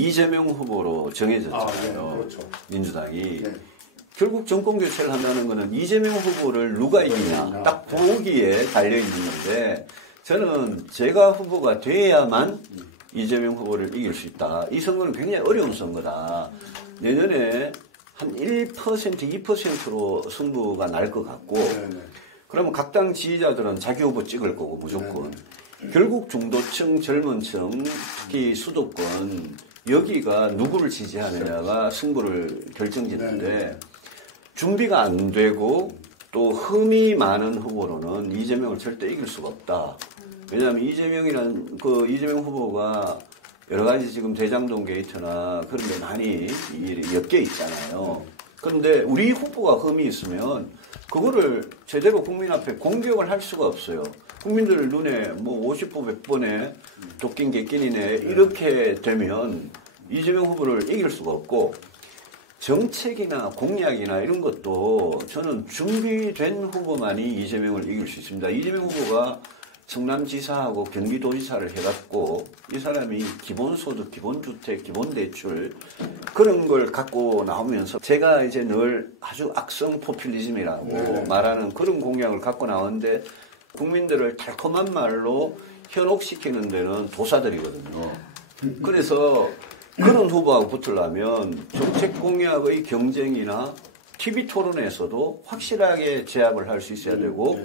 이재명 후보로 정해졌잖아요. 네, 그렇죠. 민주당이. 네. 결국 정권 교체를 한다는 것은 이재명 후보를 누가 이기냐 딱 보기에 달려있는 건데 저는 제가 후보가 돼야만 이재명 후보를 이길 수 있다. 이 선거는 굉장히 어려운 선거다. 내년에 한 1%, 2%로 승부가 날 것 같고 그러면 각 당 지지자들은 자기 후보 찍을 거고 무조건. 결국 중도층, 젊은층, 특히 수도권 여기가 누구를 지지하느냐가 승부를 결정짓는데 준비가 안 되고 또 흠이 많은 후보로는 이재명을 절대 이길 수가 없다. 왜냐하면 이재명 후보가 여러 가지 지금 대장동 게이트나 그런 데 많이 엮여 있잖아요. 그런데 우리 후보가 흠이 있으면 그거를 제대로 국민 앞에 공격을 할 수가 없어요. 국민들 눈에 뭐 50보 100번에 도끼인 개끼이네 이렇게 되면 이재명 후보를 이길 수가 없고 정책이나 공약이나 이런 것도 저는 준비된 후보만이 이재명을 이길 수 있습니다. 이재명 후보가 성남지사하고 경기도지사를 해갖고 이 사람이 기본소득, 기본주택, 기본대출 그런 걸 갖고 나오면서 제가 이제 늘 아주 악성 포퓰리즘이라고 말하는 그런 공약을 갖고 나오는데 국민들을 달콤한 말로 현혹시키는 데는 도사들이거든요. 그래서 그런 후보하고 붙으려면 정책 공약의 경쟁이나 TV 토론에서도 확실하게 제압을 할 수 있어야 되고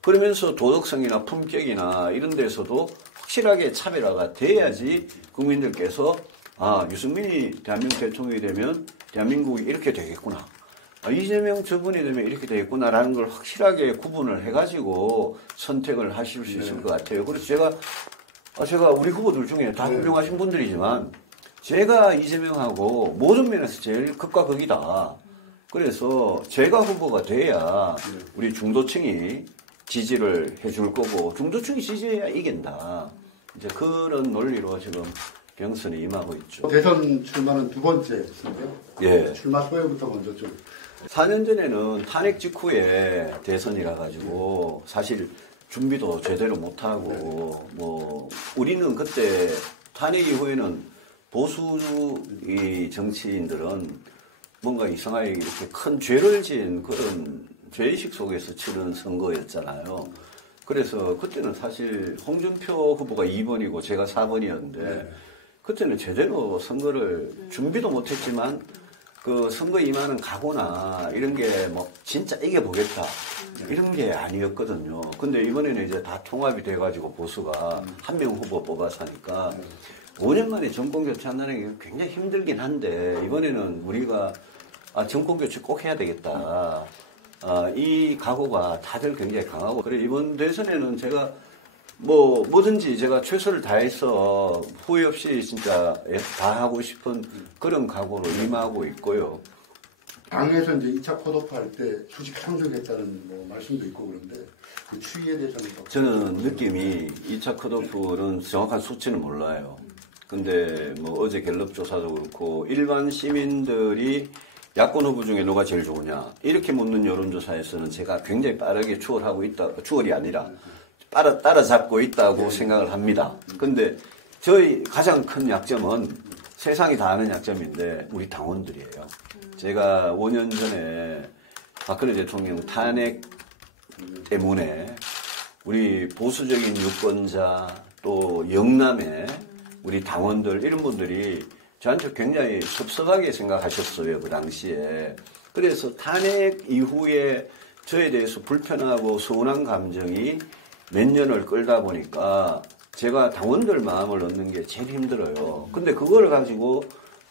그러면서 도덕성이나 품격이나 이런 데서도 확실하게 차별화가 돼야지 국민들께서 아, 유승민이 대한민국 대통령이 되면 대한민국이 이렇게 되겠구나. 아, 이재명 저분이 되면 이렇게 되겠구나라는 걸 확실하게 구분을 해가지고 선택을 하실 수 있을 것 같아요. 그래서 제가 우리 후보들 중에 다 훌륭하신 분들이지만 제가 이재명하고 모든 면에서 제일 극과 극이다. 그래서 제가 후보가 돼야 우리 중도층이 지지를 해줄 거고 중도층이 지지해야 이긴다. 이제 그런 논리로 지금 경선에 임하고 있죠. 대선 출마는 두 번째인데요. 예. 출마 소회부터 먼저 좀. 4년 전에는 탄핵 직후에 대선이라 가지고 사실 준비도 제대로 못하고 뭐 우리는 그때 탄핵 이후에는 보수 이 정치인들은 뭔가 이상하게 이렇게 큰 죄를 지은 그런 죄의식 속에서 치른 선거였잖아요. 그래서 그때는 사실 홍준표 후보가 2번이고 제가 4번이었는데 그때는 제대로 선거를 준비도 못했지만 그 선거 임하는 각오나 이런 게 뭐 진짜 이겨보겠다 이런 게 아니었거든요. 근데 이번에는 이제 다 통합이 돼가지고 보수가 한 명 후보 뽑아서 하니까 5년 만에 정권 교체한다는 게 굉장히 힘들긴 한데 이번에는 우리가 정권 교체 꼭 해야 되겠다. 이 각오가 다들 굉장히 강하고 그래 이번 대선에는 제가 뭐든지 제가 최선을 다해서 후회 없이 진짜 다 하고 싶은 그런 각오로 임하고 있고요. 당에서 이제 2차 컷오프 할 때 수직 상승했다는 뭐 말씀도 있고 그런데 그 추이에 대해서는 저는 느낌이 2차 컷오프는 정확한 수치는 몰라요. 근데 뭐 어제 갤럽 조사도 그렇고 일반 시민들이 야권 후보 중에 누가 제일 좋으냐 이렇게 묻는 여론조사에서는 제가 굉장히 빠르게 추월이 아니라 따라잡고 있다고 생각을 합니다. 근데 저희 가장 큰 약점은 세상이 다 아는 약점인데 우리 당원들이에요. 제가 5년 전에 박근혜 대통령 탄핵 때문에 우리 보수적인 유권자 또 영남의 우리 당원들 이런 분들이 저한테 굉장히 섭섭하게 생각하셨어요. 그 당시에. 그래서 탄핵 이후에 저에 대해서 불편하고 서운한 감정이 몇 년을 끌다 보니까 제가 당원들 마음을 얻는 게 제일 힘들어요. 근데 그걸 가지고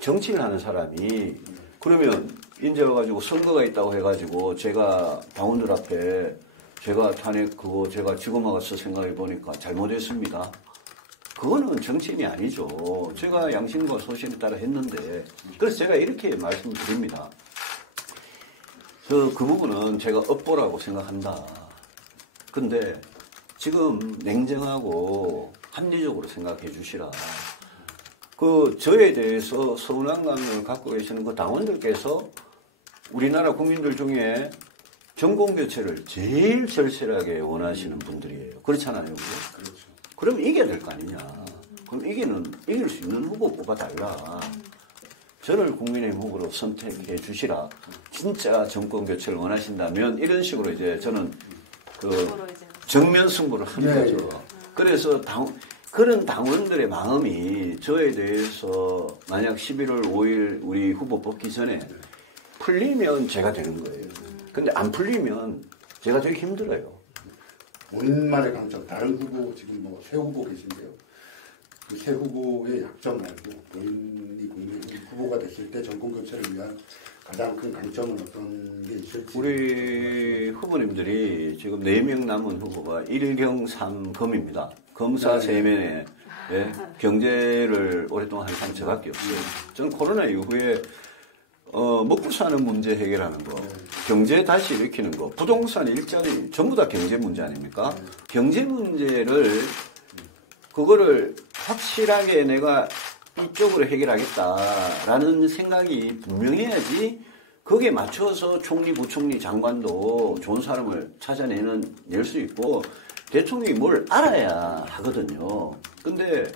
정치를 하는 사람이 그러면 이제 와가지고 선거가 있다고 해가지고 제가 당원들 앞에 제가 탄핵 그거 제가 지금 와서 생각해 보니까 잘못했습니다. 그거는 정치인이 아니죠. 제가 양심과 소신에 따라 했는데 그래서 제가 이렇게 말씀을 드립니다. 그 부분은 제가 업보라고 생각한다. 근데 지금 냉정하고 합리적으로 생각해 주시라. 저에 대해서 서운한 감정을 갖고 계시는 그 당원들께서 우리나라 국민들 중에 정권교체를 제일 절실하게 원하시는 분들이에요. 그렇잖아요. 그렇죠. 그럼 이겨야 될 거 아니냐. 그럼 이길 수 있는 후보 뽑아달라. 저를 국민의힘 후보로 선택해 주시라. 진짜 정권 교체를 원하신다면 이런 식으로 이제 저는 정면 승부를 하는 거죠. 그래서 그런 당원들의 마음이 저에 대해서 만약 11월 5일 우리 후보 뽑기 전에 풀리면 제가 되는 거예요. 근데 안 풀리면 제가 되게 힘들어요. 본인만의 강점, 다른 후보 지금 뭐 새 후보 계신데요. 그 새 후보의 약점 말고 본인이 국민의힘 후보가 됐을 때 정권 교체를 위한 가장 큰 강점은 어떤 게 있을지. 우리 후보님들이 지금 4명 남은 후보가 1경 3검입니다. 검사 세면에 경제를 오랫동안 한 사람 저밖에 없어요. 저는 코로나 이후에 먹고 사는 문제 해결하는 거, 경제 다시 일으키는 거, 부동산 일자리 전부 다 경제 문제 아닙니까? 경제 문제를 그거를 확실하게 내가 이쪽으로 해결하겠다라는 생각이 분명해야지 거기에 맞춰서 총리, 부총리, 장관도 좋은 사람을 낼 수 있고 대통령이 뭘 알아야 하거든요. 근데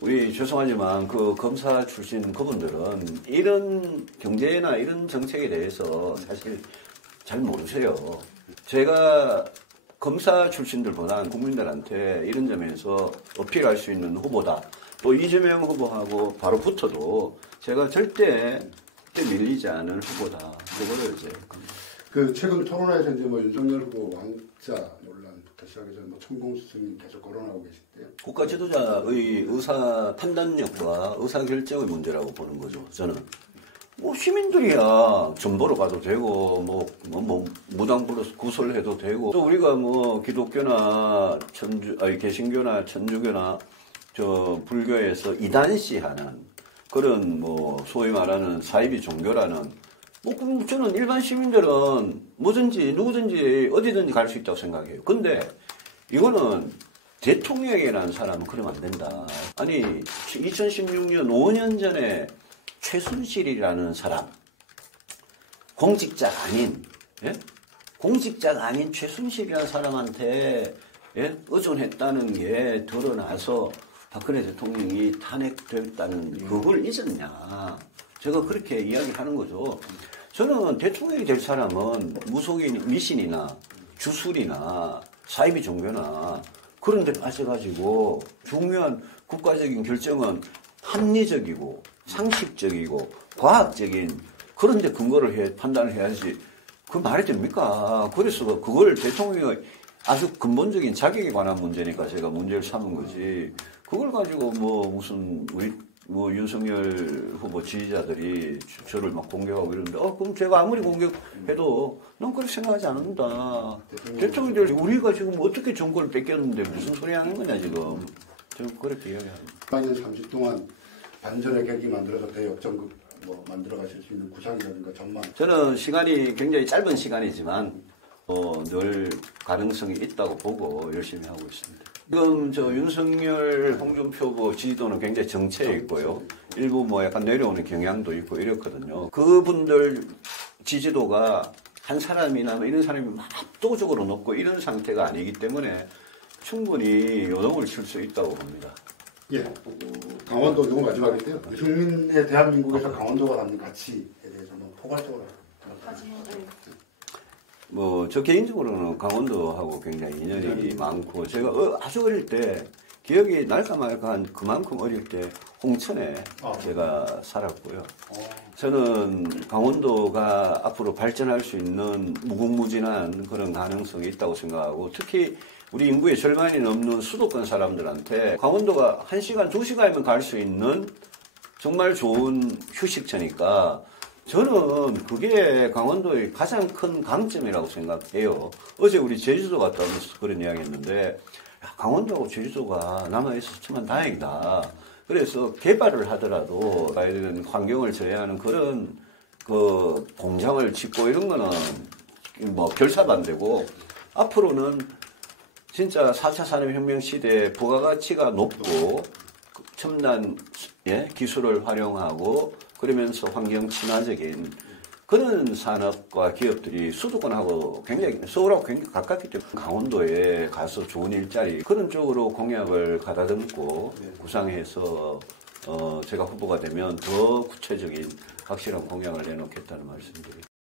우리 죄송하지만 그 검사 출신 그분들은 이런 경제나 이런 정책에 대해서 사실 잘 모르세요. 제가 검사 출신들보다는 국민들한테 이런 점에서 어필할 수 있는 후보다. 또 이재명 후보하고 바로 붙어도 제가 절대 밀리지 않은 후보다. 그거를 이제. 그 최근 토론회에서 이제 뭐 윤석열 후보 왕자 논란부터 시작해서 뭐 천공 스승님 계속 거론하고 계신데요. 국가 지도자의 의사 판단력과 의사 결정의 문제라고 보는 거죠. 저는. 뭐 시민들이야 전보로 가도 되고 뭐 무당불로 구설해도 되고 또 우리가 뭐 기독교나 개신교나 천주교나 저 불교에서 이단시하는 그런 뭐 소위 말하는 사이비 종교라는 뭐 그럼 저는 일반 시민들은 뭐든지 누구든지 어디든지 갈 수 있다고 생각해요. 근데 이거는 대통령이라는 사람은 그러면 안 된다. 아니 2016년 5년 전에 최순실이라는 사람, 공직자가 아닌 최순실이라는 사람한테 의존했다는 게 드러나서 박근혜 대통령이 탄핵됐다는 그걸 잊었냐. 제가 그렇게 이야기를 하는 거죠. 저는 대통령이 될 사람은 무속인, 미신이나 주술이나 사이비 종교나 그런 데 빠져가지고 중요한 국가적인 결정은 합리적이고 상식적이고 과학적인 그런 데 근거를 판단을 해야지. 그 말이 됩니까? 그래서 그걸 대통령의 아주 근본적인 자격에 관한 문제니까 제가 문제를 삼은 거지. 그걸 가지고 뭐 무슨 우리 뭐 윤석열 후보 지지자들이 저를 막 공격하고 이러는데 그럼 제가 아무리 공격해도 넌 그렇게 생각하지 않는다. 대통령들 우리가 지금 어떻게 정권을 뺏겼는데 무슨 소리 하는 거냐 지금. 저는 그렇게 이야기합니다. 4년 30 동안 반전의 계기 만들어서 대역전극 뭐 만들어 가실 수 있는 구상이라든가 전망. 저는 시간이 굉장히 짧은 시간이지만 늘 가능성이 있다고 보고 열심히 하고 있습니다. 지금 저 윤석열, 홍준표 후보 지지도는 굉장히 정체해 있고요. 일부 뭐 약간 내려오는 경향도 있고 이렇거든요. 그분들 지지도가 한 사람이나 뭐 이런 사람이 압도적으로 높고 이런 상태가 아니기 때문에 충분히 요동을 칠 수 있다고 봅니다. 예, 강원도 이거 마지막인데요. 국민의 대한민국에서 강원도가 갖는 가치에 대해서 포괄적으로. 뭐 저 개인적으로는 강원도하고 굉장히 인연이 많고 제가 아주 어릴 때 기억이 날까 말까 한 그만큼 어릴 때 홍천에 제가 살았고요. 저는 강원도가 앞으로 발전할 수 있는 무궁무진한 그런 가능성이 있다고 생각하고 특히 우리 인구의 절반이 넘는 수도권 사람들한테 강원도가 1시간, 2시간이면 갈 수 있는 정말 좋은 휴식처니까 저는 그게 강원도의 가장 큰 강점이라고 생각해요. 어제 우리 제주도 갔다 오면서 그런 이야기 했는데 강원도하고 제주도가 남아있어서 정말 다행이다. 그래서 개발을 하더라도 가야 되는 환경을 저해하는 그런 그 공장을 짓고 이런 거는 뭐 결사도 안 되고 앞으로는 진짜 4차 산업혁명 시대에 부가가치가 높고 첨단 기술을 활용하고 그러면서 환경 친화적인 그런 산업과 기업들이 수도권하고 굉장히 서울하고 굉장히 가깝기 때문에 강원도에 가서 좋은 일자리 그런 쪽으로 공약을 가다듬고 구상해서 제가 후보가 되면 더 구체적인 확실한 공약을 내놓겠다는 말씀드립니다.